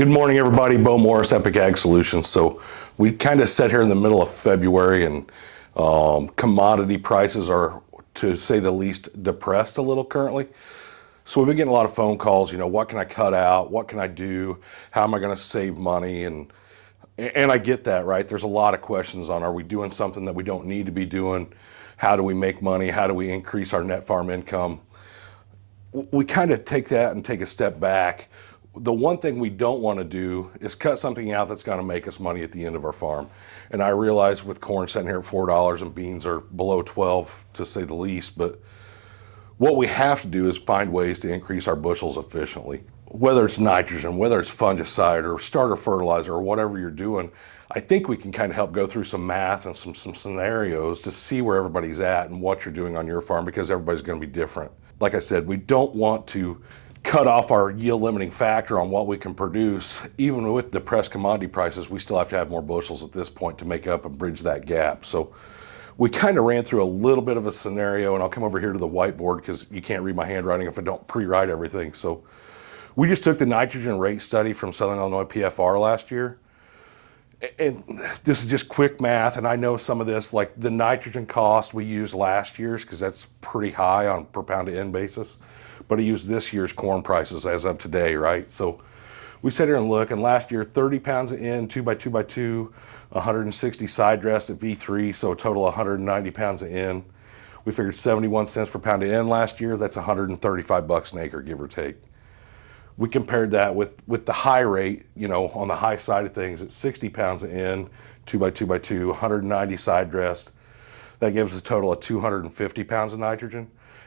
Good morning, everybody. Bo Morris, Epic Ag Solutions. So we kind of sit here in the middle of February, and commodity prices are, to say the least, depressed a little currently. So we've been getting a lot of phone calls. What can I cut out? What can I do? How am I going to save money? And I get that, right? There's a lot of questions on, are we doing something that we don't need to be doing? How do we make money? How do we increase our net farm income? We kind of take that and take a step back. The one thing we don't want to do is cut something out that's going to make us money at the end of our farm. And I realize with corn sitting here at $4 and beans are below 12, to say the least, but what we have to do is find ways to increase our bushels efficiently. Whether it's nitrogen, whether it's fungicide or starter fertilizer or whatever you're doing, I think we can kind of help go through some math and some scenarios to see where everybody's at and what you're doing on your farm, because everybody's going to be different. Like I said, we don't want to cut off our yield limiting factor on what we can produce. Even with depressed commodity prices, we still have to have more bushels at this point to make up and bridge that gap. So we kind of ran through a little bit of a scenario, and I'll come over here to the whiteboard because you can't read my handwriting if I don't pre-write everything. So we just took the nitrogen rate study from Southern Illinois PFR last year. And this is just quick math, and I know some of this, like the nitrogen cost we used last year's, because that's pretty high on per pound to end basis, but I used this year's corn prices as of today, right? So we sit here and look, and last year, 30 pounds of N, 2x2x2, 160 side dressed at V3, so a total of 190 pounds of N. We figured 71 cents per pound of N last year. That's 135 bucks an acre, give or take. We compared that with the high rate, on the high side of things, at 60 pounds of N, 2x2x2, 190 side dressed. That gives us a total of 250 pounds of nitrogen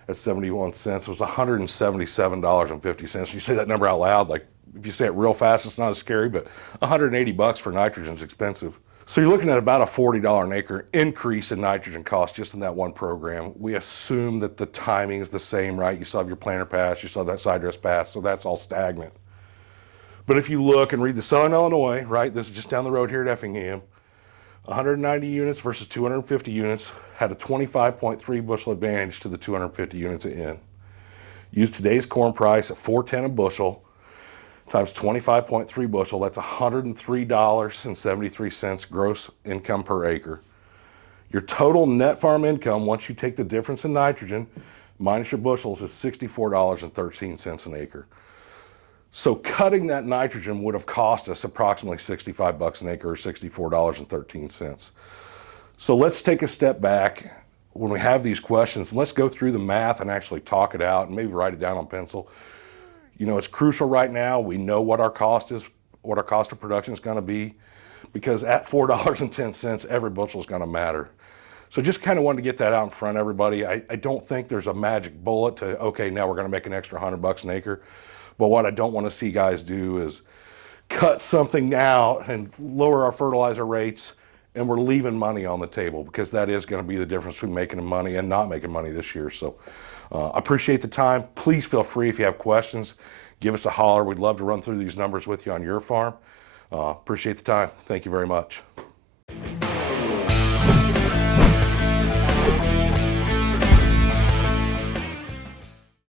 at 71 cents. It was $177.50. You say that number out loud, like if you say it real fast, it's not as scary, but 180 bucks for nitrogen is expensive. So you're looking at about a $40 an acre increase in nitrogen cost just in that one program. We assume that the timing is the same, right? You still have your planter pass, you still have that side dress pass, so that's all stagnant. But if you look and read the Southern Illinois, right, this is just down the road here at Effingham, 190 units versus 250 units had a 25.3 bushel advantage to the 250 units at N. Use today's corn price at $4.10 a bushel times 25.3 bushel, that's $103.73 gross income per acre. Your total net farm income, once you take the difference in nitrogen minus your bushels, is $64.13 an acre. So cutting that nitrogen would have cost us approximately 65 bucks an acre, or $64.13. So let's take a step back. When we have these questions, let's go through the math and actually talk it out and maybe write it down on pencil. It's crucial right now. We know what our cost is, what our cost of production is going to be, because at $4.10, every bushel is going to matter. So just kind of wanted to get that out in front of everybody. I don't think there's a magic bullet to, okay, now we're going to make an extra 100 bucks an acre. But what I don't want to see guys do is cut something out and lower our fertilizer rates, and we're leaving money on the table, because that is going to be the difference between making money and not making money this year. So I appreciate the time. Please feel free, if you have questions, give us a holler. We'd love to run through these numbers with you on your farm. Appreciate the time. Thank you very much.